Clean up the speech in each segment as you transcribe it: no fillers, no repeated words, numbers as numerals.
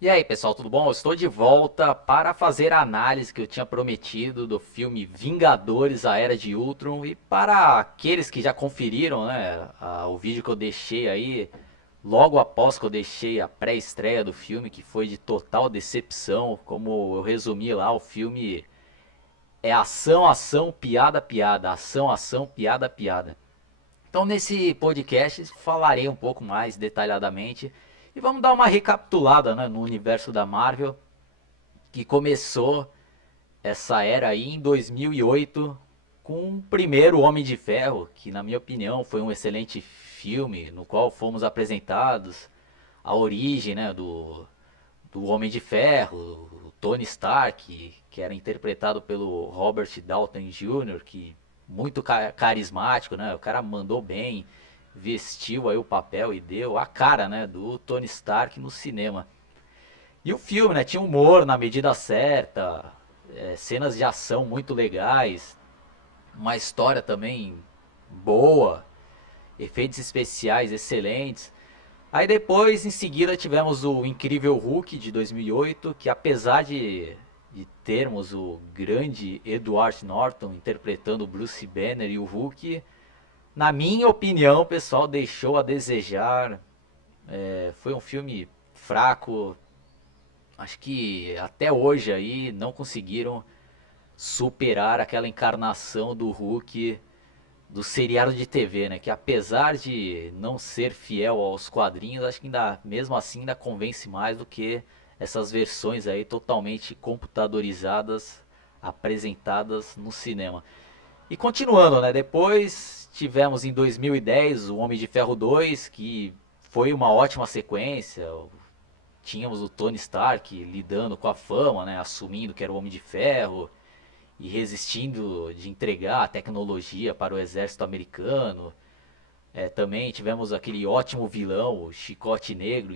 E aí, pessoal, tudo bom? Eu estou de volta para fazer a análise que eu tinha prometido do filme Vingadores: A Era de Ultron. E para aqueles que já conferiram, né, o vídeo que eu deixei aí, logo após que eu deixei a pré-estreia do filme, que foi de total decepção, como eu resumi lá, o filme é ação, ação, piada, piada, ação, ação, piada, piada. Então, nesse podcast, falarei um pouco mais detalhadamente e vamos dar uma recapitulada, né, no universo da Marvel, que começou essa era aí em 2008 com o primeiro Homem de Ferro, que na minha opinião foi um excelente filme, no qual fomos apresentados a origem, né, do Homem de Ferro, o Tony Stark, que era interpretado pelo Robert Downey Jr., que muito carismático, né? O cara mandou bem, vestiu aí o papel e deu a cara, né, do Tony Stark no cinema. E o filme, né, tinha humor na medida certa, cenas de ação muito legais, uma história também boa, efeitos especiais excelentes. Aí depois, em seguida, tivemos o Incrível Hulk de 2008, que apesar de termos o grande Edward Norton interpretando o Bruce Banner e o Hulk, na minha opinião, pessoal, deixou a desejar. Foi um filme fraco. Acho que até hoje aí não conseguiram superar aquela encarnação do Hulk do seriado de TV, né? Que apesar de não ser fiel aos quadrinhos, acho que ainda, mesmo assim, ainda convence mais do que essas versões aí totalmente computadorizadas apresentadas no cinema. E continuando, né? Depois tivemos em 2010 o Homem de Ferro 2, que foi uma ótima sequência. Tínhamos o Tony Stark lidando com a fama, né? Assumindo que era o Homem de Ferro e resistindo de entregar a tecnologia para o exército americano. Também tivemos aquele ótimo vilão, o Chicote Negro,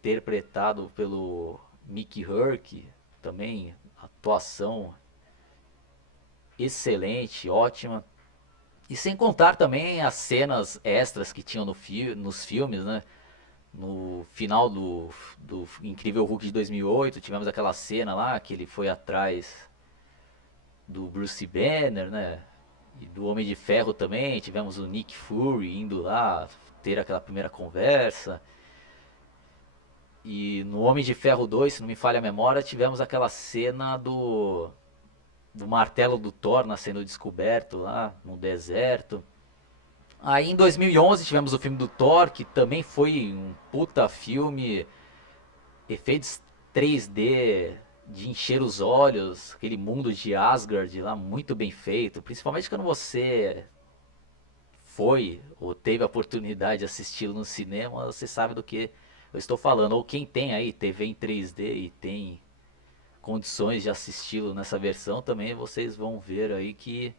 interpretado pelo Mickey Rourke, também atuação excelente, ótima. E sem contar também as cenas extras que tinham nos filmes, né? No final do Incrível Hulk de 2008, tivemos aquela cena lá que ele foi atrás do Bruce Banner, né? E do Homem de Ferro também, tivemos o Nick Fury indo lá ter aquela primeira conversa. E no Homem de Ferro 2, se não me falha a memória, tivemos aquela cena do martelo do Thor sendo descoberto lá no deserto. Aí em 2011 tivemos o filme do Thor, que também foi um puta filme, efeitos 3D de encher os olhos, aquele mundo de Asgard lá muito bem feito, principalmente quando você foi ou teve a oportunidade de assisti-lo no cinema, você sabe do que eu estou falando. Ou quem tem aí TV em 3D e tem condições de assisti-lo nessa versão, também vocês vão ver aí que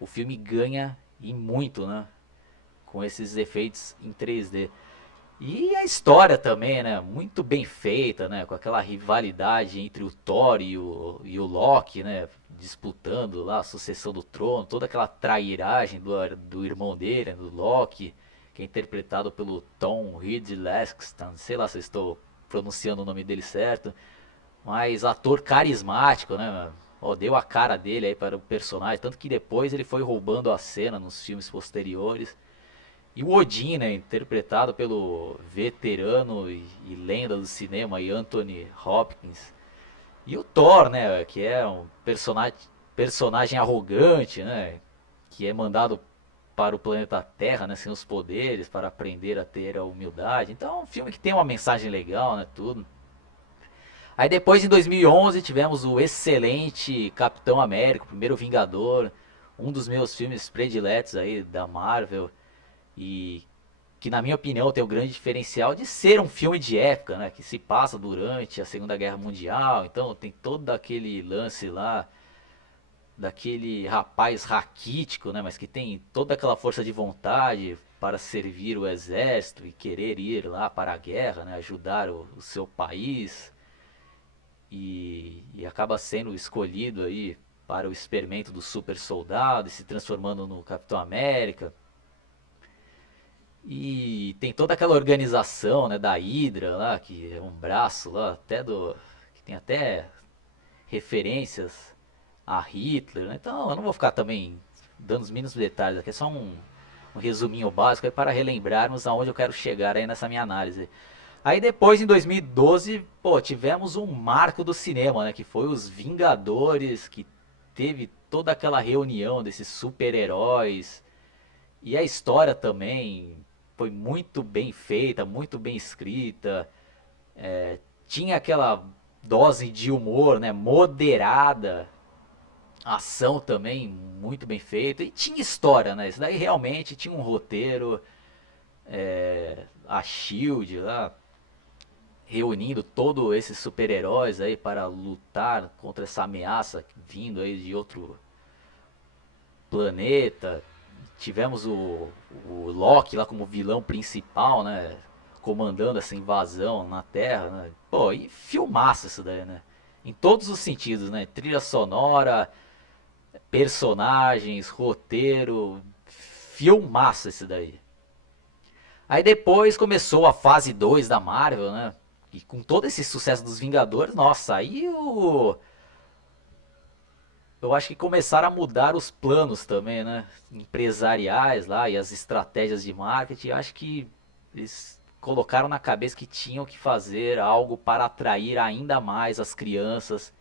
o filme ganha e muito, né? Com esses efeitos em 3D. E a história também, né? Muito bem feita, né? Com aquela rivalidade entre o Thor e o Loki, né? Disputando lá a sucessão do trono, toda aquela trairagem do irmão dele, do Loki, que é interpretado pelo Tom Hiddleston. Sei lá se eu estou pronunciando o nome dele certo, mas ator carismático, né? Ó, deu a cara dele aí para o personagem, tanto que depois ele foi roubando a cena nos filmes posteriores. E o Odin, né, interpretado pelo veterano e lenda do cinema aí, Anthony Hopkins. E o Thor, né, que é um personagem arrogante, né, que é mandado para o planeta Terra, né, sem os poderes, para aprender a ter a humildade. Então é um filme que tem uma mensagem legal, né, tudo. Aí depois, em 2011, tivemos o excelente Capitão América, o primeiro Vingador, um dos meus filmes prediletos aí da Marvel. E que na minha opinião tem o grande diferencial de ser um filme de época, né, que se passa durante a Segunda Guerra Mundial, então tem todo aquele lance lá daquele rapaz raquítico, né, mas que tem toda aquela força de vontade para servir o exército e querer ir lá para a guerra, né, ajudar o seu país e acaba sendo escolhido aí para o experimento do super soldado e se transformando no Capitão América. E tem toda aquela organização, né, da Hydra lá, que é um braço lá, até do que tem até referências a Hitler, né? Então eu não vou ficar também dando os mínimos detalhes aqui, é só um resuminho básico aí para relembrarmos aonde eu quero chegar aí nessa minha análise. Aí depois, em 2012, pô, tivemos um marco do cinema, né? Que foi os Vingadores, que teve toda aquela reunião desses super-heróis. E a história também foi muito bem feita, muito bem escrita. Tinha aquela dose de humor, né? Moderada. Ação também muito bem feita. E tinha história, né? Isso daí realmente tinha um roteiro. A Shield lá, reunindo todos esses super-heróis aí para lutar contra essa ameaça vindo aí de outro planeta. Tivemos o Loki lá como vilão principal, né? Comandando essa invasão na Terra, né? Pô, e filmaço isso daí, né? Em todos os sentidos, né? Trilha sonora, personagens, roteiro, filmaço esse daí. Aí depois começou a fase 2 da Marvel, né? E com todo esse sucesso dos Vingadores, nossa, aí eu acho que começaram a mudar os planos também, né? Empresariais lá e as estratégias de marketing. Acho que eles colocaram na cabeça que tinham que fazer algo para atrair ainda mais as crianças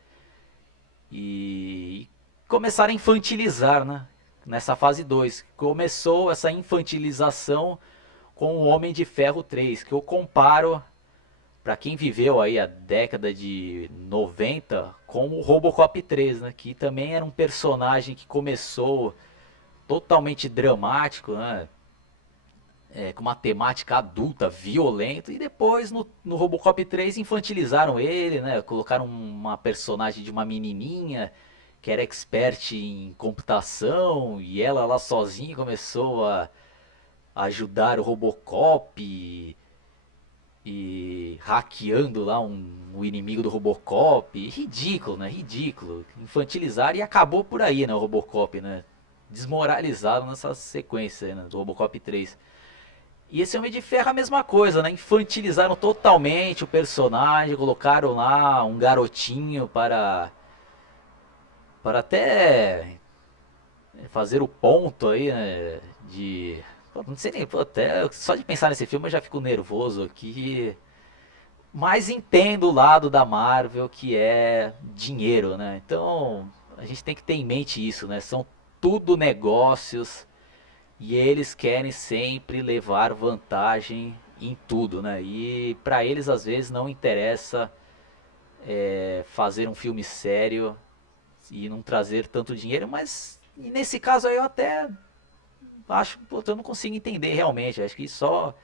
e começaram a infantilizar, né? Nessa fase 2 começou essa infantilização com o Homem de Ferro 3, que eu comparo para quem viveu aí a década de 90 com o Robocop 3, né, que também era um personagem que começou totalmente dramático, né, com uma temática adulta, violenta, e depois no Robocop 3 infantilizaram ele, né, colocaram uma personagem de uma menininha que era expert em computação e ela lá sozinha começou a ajudar o Robocop e hackeando lá o inimigo do Robocop. Ridículo, né? Ridículo. Infantilizaram e acabou por aí, né? O Robocop, né? Desmoralizado nessa sequência aí, né? Do Robocop 3. E esse Homem de Ferro é a mesma coisa, né? Infantilizaram totalmente o personagem, colocaram lá um garotinho para até fazer o ponto aí, né? De. Pô, não sei nem. Pô, até só de pensar nesse filme eu já fico nervoso aqui. Mas entendo o lado da Marvel que é dinheiro, né? Então a gente tem que ter em mente isso, né? São tudo negócios e eles querem sempre levar vantagem em tudo, né? E para eles às vezes não interessa fazer um filme sério e não trazer tanto dinheiro, mas nesse caso aí eu até acho, pô, eu não consigo entender realmente. Acho que só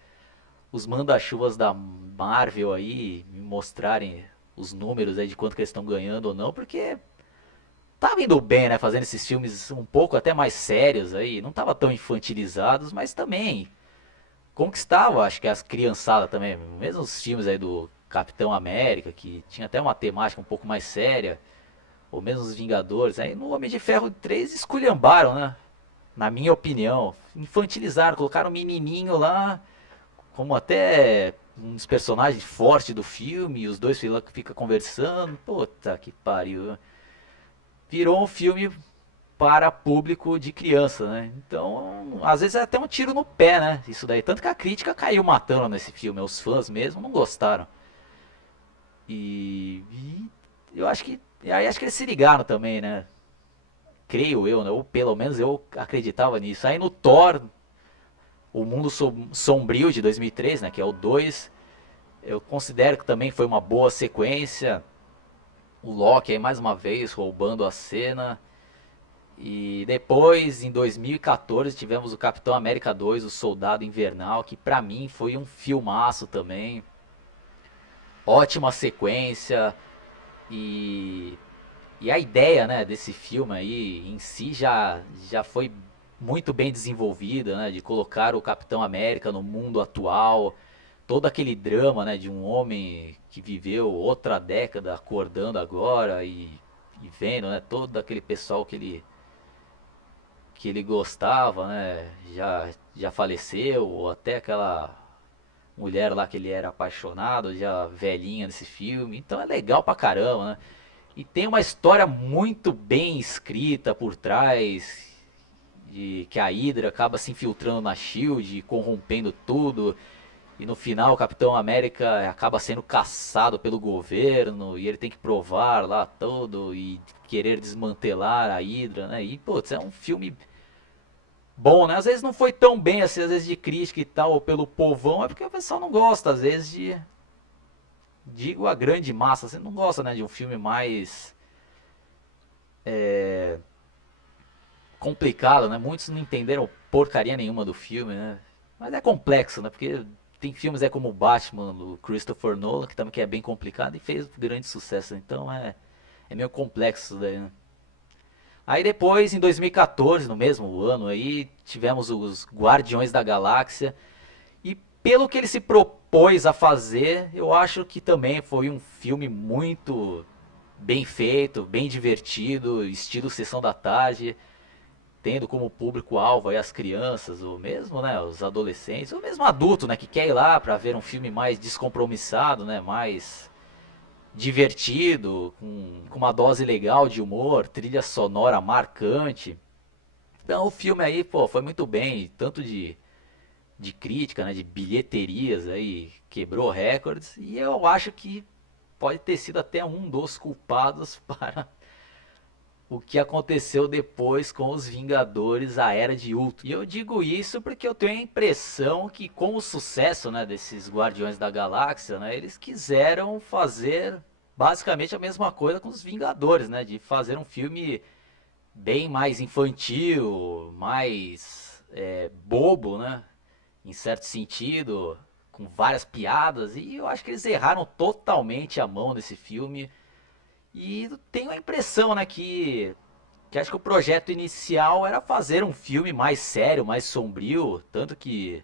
os manda-chuvas da Marvel aí me mostrarem os números aí de quanto que eles estão ganhando ou não, porque tava indo bem, né, fazendo esses filmes um pouco até mais sérios aí, não tava tão infantilizados, mas também conquistava, acho que as criançadas também, mesmo os filmes aí do Capitão América, que tinha até uma temática um pouco mais séria, ou mesmo os Vingadores, aí no Homem de Ferro 3 esculhambaram, né, na minha opinião, infantilizaram, colocaram um menininho lá, como até um dos personagens fortes do filme, os dois ficam conversando. Puta que pariu. Virou um filme para público de criança, né? Então, às vezes é até um tiro no pé, né? Isso daí. Tanto que a crítica caiu matando nesse filme. Os fãs mesmo não gostaram. E eu acho que. Aí acho que eles se ligaram também, né? Creio eu, né? Ou pelo menos eu acreditava nisso. Aí no Thor, o Mundo Sombrio de 2003, né? Que é o 2. Eu considero que também foi uma boa sequência. O Loki aí mais uma vez roubando a cena. E depois, em 2014, tivemos o Capitão América 2, o Soldado Invernal, que pra mim foi um filmaço também. Ótima sequência e a ideia, né, desse filme aí em si já foi muito bem desenvolvida, né, de colocar o Capitão América no mundo atual, todo aquele drama, né, de um homem que viveu outra década acordando agora e vendo, né, todo aquele pessoal que ele gostava, né? Já faleceu, ou até aquela mulher lá que ele era apaixonado, já velhinha nesse filme. Então é legal pra caramba, né? E tem uma história muito bem escrita por trás, de que a Hydra acaba se infiltrando na Shield, e corrompendo tudo. E no final o Capitão América acaba sendo caçado pelo governo e ele tem que provar lá todo e querer desmantelar a Hydra, né? E putz, é um filme bom, né? Às vezes não foi tão bem assim, às vezes de crítica e tal, ou pelo povão, é porque o pessoal não gosta, às vezes de, digo a grande massa, você não gosta, né, de um filme mais complicado, né? Muitos não entenderam porcaria nenhuma do filme, né? Mas é complexo, né? Porque tem filmes como o Batman, do Christopher Nolan, que também que é bem complicado e fez grande sucesso. Então é meio complexo isso daí, né? Aí depois, em 2014, no mesmo ano, aí tivemos os Guardiões da Galáxia. E pelo que ele se propôs a fazer, eu acho que também foi um filme muito bem feito, bem divertido, estilo Sessão da Tarde, tendo como público-alvo aí as crianças, ou mesmo, né, os adolescentes, ou mesmo adulto, né, que quer ir lá para ver um filme mais descompromissado, né, mais divertido, com uma dose legal de humor, trilha sonora marcante. Então o filme aí, pô, foi muito bem, tanto de crítica, né, de bilheterias aí, quebrou recordes, e eu acho que pode ter sido até um dos culpados para o que aconteceu depois com os Vingadores, a Era de Ultron. E eu digo isso porque eu tenho a impressão que com o sucesso, né, desses Guardiões da Galáxia, né, eles quiseram fazer basicamente a mesma coisa com os Vingadores, né, de fazer um filme bem mais infantil, mais bobo, né, em certo sentido, com várias piadas, e eu acho que eles erraram totalmente a mão nesse filme. E tenho a impressão, né, que acho que o projeto inicial era fazer um filme mais sério, mais sombrio, tanto que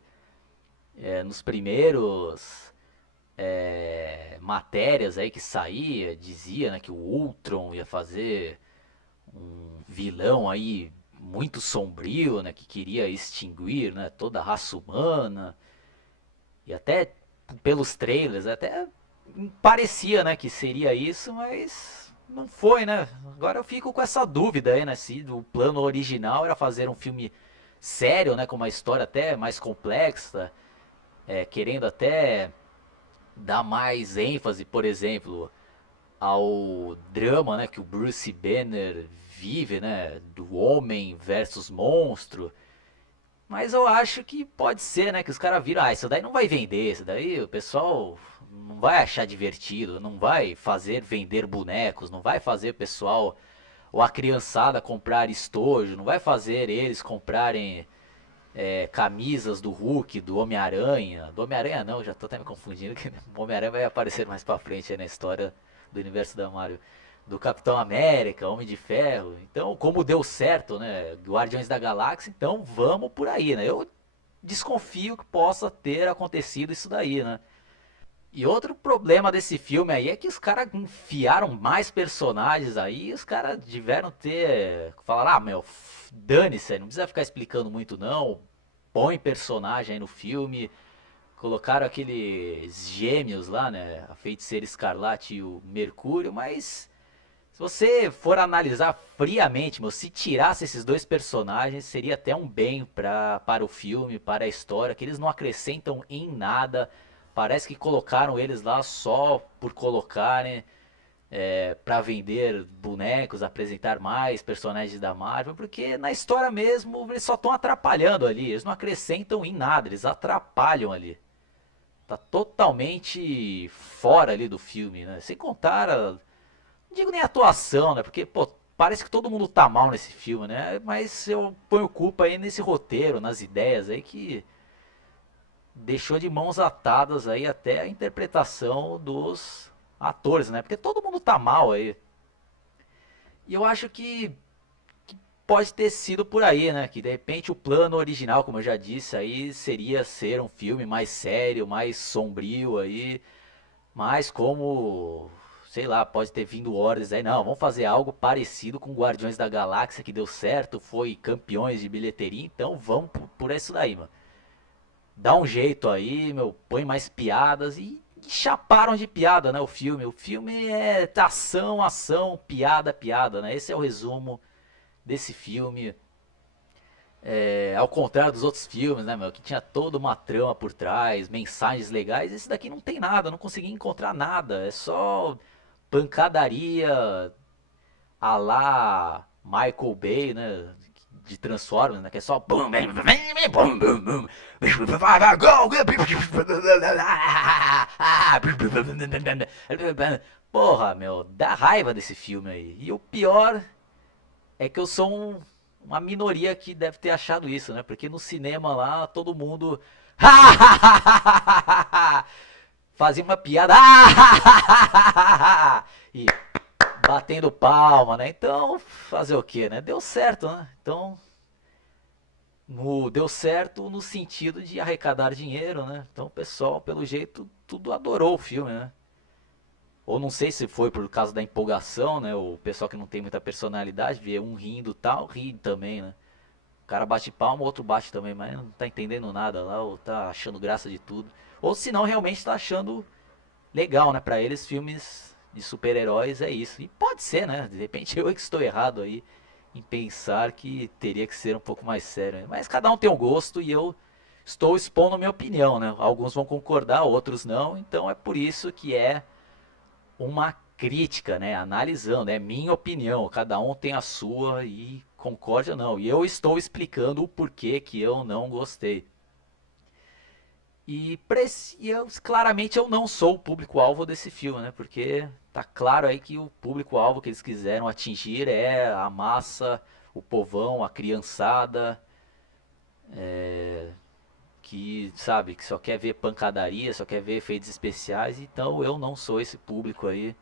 nos primeiros matérias aí que saía, dizia, né, que o Ultron ia fazer um vilão aí muito sombrio, né, que queria extinguir, né, toda a raça humana. E até pelos trailers, até parecia, né, que seria isso, mas não foi, né? Agora eu fico com essa dúvida aí, né, se o plano original era fazer um filme sério, né, com uma história até mais complexa, querendo até dar mais ênfase, por exemplo, ao drama, né, que o Bruce Banner vive, né, do homem versus monstro. Mas eu acho que pode ser, né? Que os caras viram, isso daí não vai vender, isso daí o pessoal não vai achar divertido, não vai fazer vender bonecos, não vai fazer o pessoal ou a criançada comprar estojo, não vai fazer eles comprarem camisas do Hulk, do Homem-Aranha não, já tô até me confundindo, que o Homem-Aranha vai aparecer mais pra frente aí na história do universo da Mario. Do Capitão América, Homem de Ferro. Então, como deu certo, né? Guardiões da Galáxia, então vamos por aí, né? Eu desconfio que possa ter acontecido isso daí, né? E outro problema desse filme aí é que os caras enfiaram mais personagens aí, e os caras tiveram ter. Falaram, ah, meu, dane-se aí, não precisa ficar explicando muito não. Põe personagem aí no filme. Colocaram aqueles gêmeos lá, né? A Feiticeira Escarlate e o Mercúrio, mas se você for analisar friamente, meu, se tirasse esses dois personagens, seria até um bem para o filme, para a história, que eles não acrescentam em nada. Parece que colocaram eles lá só por colocarem, para vender bonecos, apresentar mais personagens da Marvel, porque na história mesmo eles só estão atrapalhando ali, eles não acrescentam em nada, eles atrapalham ali. Tá totalmente fora ali do filme, né? Sem contar não digo nem atuação, né? Porque, pô, parece que todo mundo tá mal nesse filme, né? Mas eu ponho culpa aí nesse roteiro, nas ideias aí que deixou de mãos atadas aí até a interpretação dos atores, né? Porque todo mundo tá mal aí. E eu acho que pode ter sido por aí, né? Que de repente o plano original, como eu já disse aí, seria ser um filme mais sério, mais sombrio aí. Mas como sei lá, pode ter vindo ordens aí, não, vamos fazer algo parecido com Guardiões da Galáxia, que deu certo, foi campeões de bilheteria, então vamos por isso daí, mano. Dá um jeito aí, meu, põe mais piadas e chaparam de piada, né, o filme. O filme é ação, ação, piada, piada, né? Esse é o resumo desse filme. É, ao contrário dos outros filmes, né, meu, que tinha toda uma trama por trás, mensagens legais, esse daqui não tem nada, não consegui encontrar nada, é só pancadaria a lá Michael Bay, né, de Transformers, né, que é só bum, bum, bum, bum, bum, porra, meu, dá raiva desse filme aí. E o pior é que eu sou uma minoria que deve ter achado isso, né? Porque no cinema lá todo mundo fazia uma piada e batendo palma, né? Então, fazer o que, né? Deu certo, né? Então, deu certo no sentido de arrecadar dinheiro, né? Então o pessoal, pelo jeito, tudo adorou o filme, né? Ou não sei se foi por causa da empolgação, né? O pessoal que não tem muita personalidade, vê um rindo e tal, ri também, né? O cara bate palma, o outro bate também, mas não tá entendendo nada lá, ou tá achando graça de tudo. Ou se não, realmente tá achando legal, né? Pra eles, filmes de super-heróis é isso. E pode ser, né? De repente eu é que estou errado aí em pensar que teria que ser um pouco mais sério, né? Mas cada um tem um gosto e eu estou expondo minha opinião, né? Alguns vão concordar, outros não. Então é por isso que é uma crítica, né? Analisando, é minha opinião, cada um tem a sua e concorde ou não. E eu estou explicando o porquê que eu não gostei. Claramente eu não sou o público-alvo desse filme, né? Porque tá claro aí que o público-alvo que eles quiseram atingir é a massa, o povão, a criançada, que sabe, que só quer ver pancadaria, só quer ver efeitos especiais. Então eu não sou esse público aí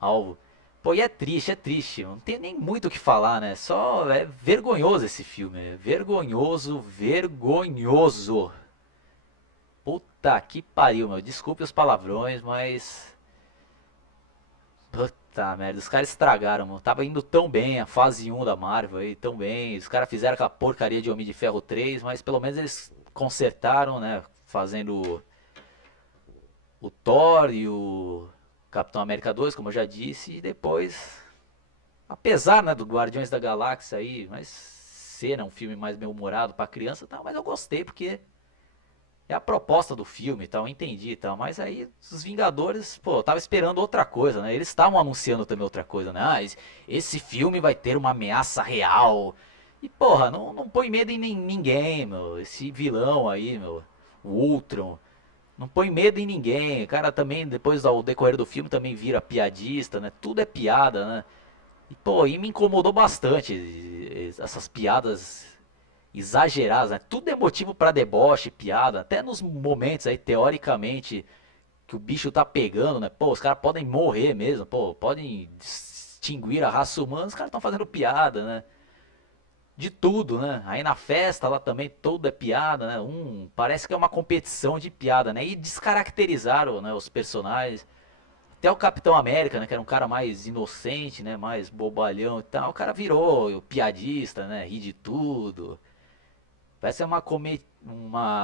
alvo. Pô, e é triste, não tem nem muito o que falar, né? Só é vergonhoso esse filme, é vergonhoso, vergonhoso. Puta que pariu, meu. Desculpe os palavrões, mas. Puta merda, os caras estragaram, mano. Tava indo tão bem a fase um da Marvel aí, tão bem. Os caras fizeram aquela porcaria de Homem de Ferro 3, mas pelo menos eles consertaram, né? Fazendo o Thor e o Capitão América 2, como eu já disse, e depois. Apesar, né, do Guardiões da Galáxia aí, mas ser, né, um filme mais bem-humorado pra criança, tá, mas eu gostei porque é a proposta do filme e tal, eu entendi e tal. Mas aí os Vingadores, pô, eu tava esperando outra coisa, né? Eles estavam anunciando também outra coisa, né? Ah, esse filme vai ter uma ameaça real. E porra, não põe medo em ninguém, meu. Esse vilão aí, meu, o Ultron. Não põe medo em ninguém. O cara também, depois ao decorrer do filme, também vira piadista, né? Tudo é piada, né? E pô, e me incomodou bastante essas piadas exageradas, né? Tudo é motivo pra deboche, piada, até nos momentos aí, teoricamente, que o bicho tá pegando, né? Pô, os caras podem morrer mesmo, pô, podem extinguir a raça humana, os caras estão fazendo piada, né? De tudo, né? Aí na festa lá também tudo é piada, né? Parece que é uma competição de piada, né? E descaracterizaram, né, os personagens. Até o Capitão América, né, que era um cara mais inocente, né, mais bobalhão e tal, o cara virou o piadista, né, ri de tudo. Parece uma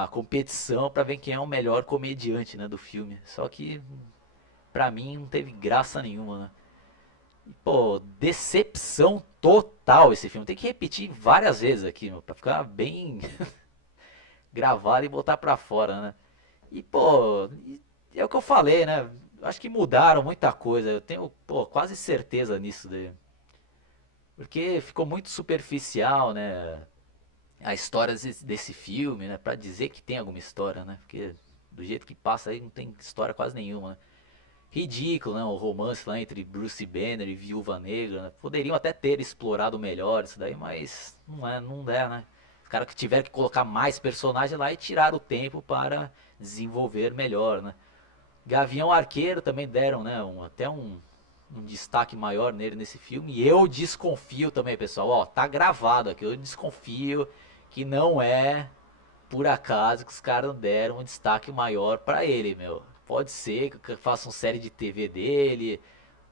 competição pra ver quem é o melhor comediante, né, do filme. Só que pra mim não teve graça nenhuma, né? E, pô, decepção total esse filme. Tem que repetir várias vezes aqui, meu, pra ficar bem gravado e botar pra fora, né? E, pô, é o que eu falei, né? Acho que mudaram muita coisa. Eu tenho, pô, quase certeza nisso daí. Porque ficou muito superficial, né? A história desse filme, né? Pra dizer que tem alguma história, né? Porque do jeito que passa aí não tem história quase nenhuma, né? Ridículo, né? O romance lá entre Bruce Banner e Viúva Negra, né? Poderiam até ter explorado melhor isso daí, mas não é, né? Os caras que tiveram que colocar mais personagens lá e tirar o tempo para desenvolver melhor, né? Gavião Arqueiro também deram, né? Até um destaque maior nele nesse filme. E eu desconfio também, pessoal. Ó, tá gravado aqui. Eu desconfio que não é por acaso que os caras deram um destaque maior pra ele, meu. pode ser que façam série de TV dele,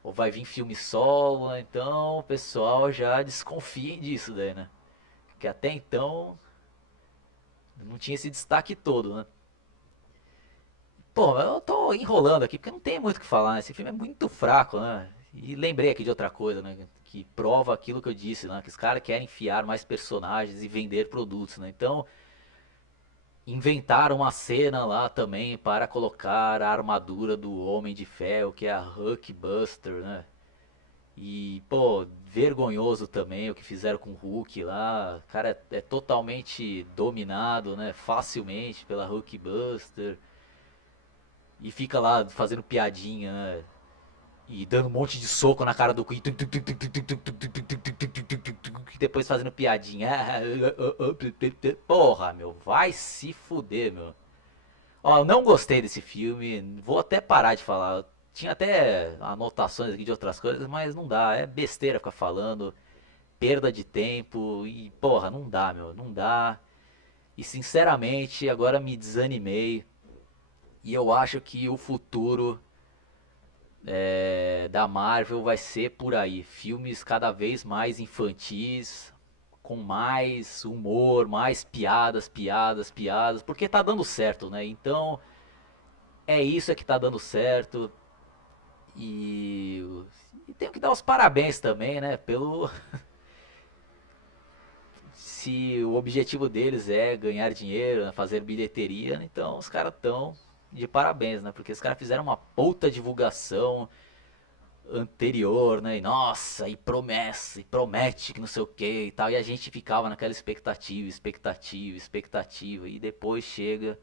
ou vai vir filme solo, né? Então o pessoal já desconfia disso daí, né? Que até então não tinha esse destaque todo, né? Pô, eu tô enrolando aqui porque não tem muito o que falar, né? Esse filme é muito fraco, né? E lembrei aqui de outra coisa, né? Que prova aquilo que eu disse, né? Que os caras querem enfiar mais personagens e vender produtos, né? Então, inventaram uma cena lá também para colocar a armadura do Homem de Ferro, que é a Hulkbuster, né? E, pô, vergonhoso também o que fizeram com o Hulk lá. O cara é totalmente dominado, né? Facilmente pela Hulkbuster. E fica lá fazendo piadinha, né? E dando um monte de soco na cara do Queen. E depois fazendo piadinha. Porra, meu, vai se fuder, meu. Ó, eu não gostei desse filme. Vou até parar de falar. Tinha até anotações aqui de outras coisas, mas não dá. É besteira ficar falando. Perda de tempo. E, porra, não dá, meu. Não dá. E sinceramente, agora me desanimei. E eu acho que o futuro da Marvel vai ser por aí. Filmes cada vez mais infantis, com mais humor, mais piadas, piadas, piadas, porque tá dando certo, né? Então é isso que tá dando certo. E tenho que dar os parabéns também, né? Pelo. Se o objetivo deles é ganhar dinheiro, né, fazer bilheteria, então os caras estão de parabéns, né? Porque os caras fizeram uma puta divulgação anterior, né? E nossa, e promessa, e promete que não sei o que e tal. E a gente ficava naquela expectativa, expectativa, expectativa. E depois chega,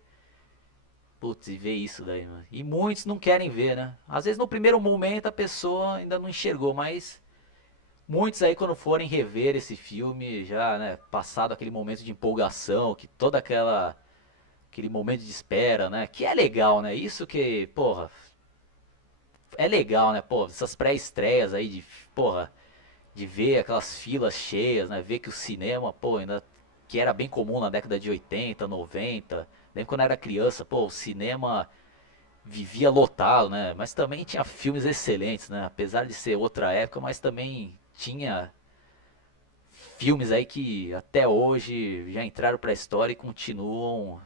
putz, e vê isso daí, mano. E muitos não querem ver, né? Às vezes no primeiro momento a pessoa ainda não enxergou, mas muitos aí quando forem rever esse filme, já, né, passado aquele momento de empolgação, que toda aquela aquele momento de espera, né? Que é legal, né? Isso que, porra, é legal, né? Pô, essas pré-estreias aí de, porra, de ver aquelas filas cheias, né? Ver que o cinema, pô, ainda que era bem comum na década de 80, 90. Lembro quando eu era criança, pô, o cinema vivia lotado, né? Mas também tinha filmes excelentes, né? Apesar de ser outra época, mas também tinha filmes aí que até hoje já entraram pra história e continuam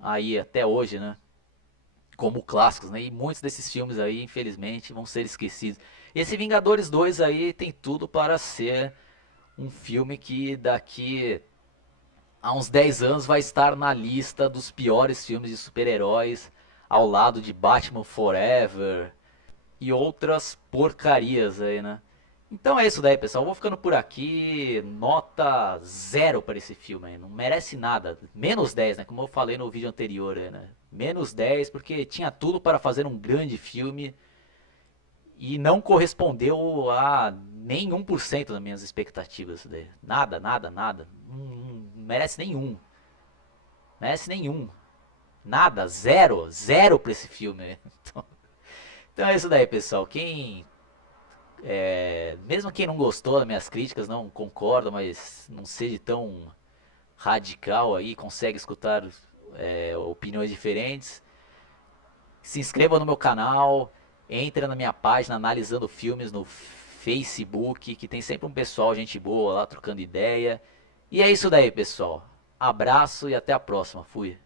aí até hoje, né? Como clássicos, né? E muitos desses filmes aí, infelizmente, vão ser esquecidos. Esse Vingadores 2 aí tem tudo para ser um filme que daqui a uns 10 anos vai estar na lista dos piores filmes de super-heróis, ao lado de Batman Forever e outras porcarias aí, né? Então é isso daí, pessoal. Eu vou ficando por aqui. Nota zero para esse filme aí. Não merece nada. Menos 10, né? Como eu falei no vídeo anterior, aí, né? Menos 10 porque tinha tudo para fazer um grande filme e não correspondeu a nem 1% das minhas expectativas. Daí. Nada, nada, nada. Não merece nenhum. Merece nenhum. Nada, zero. Zero pra esse filme. Então é isso daí, pessoal. Mesmo quem não gostou das minhas críticas, não concorda, mas não seja tão radical aí, consegue escutar opiniões diferentes. Se inscreva no meu canal, entra na minha página Analisando Filmes no Facebook, que tem sempre um pessoal, gente boa lá trocando ideia. E é isso daí, pessoal. Abraço e até a próxima. Fui.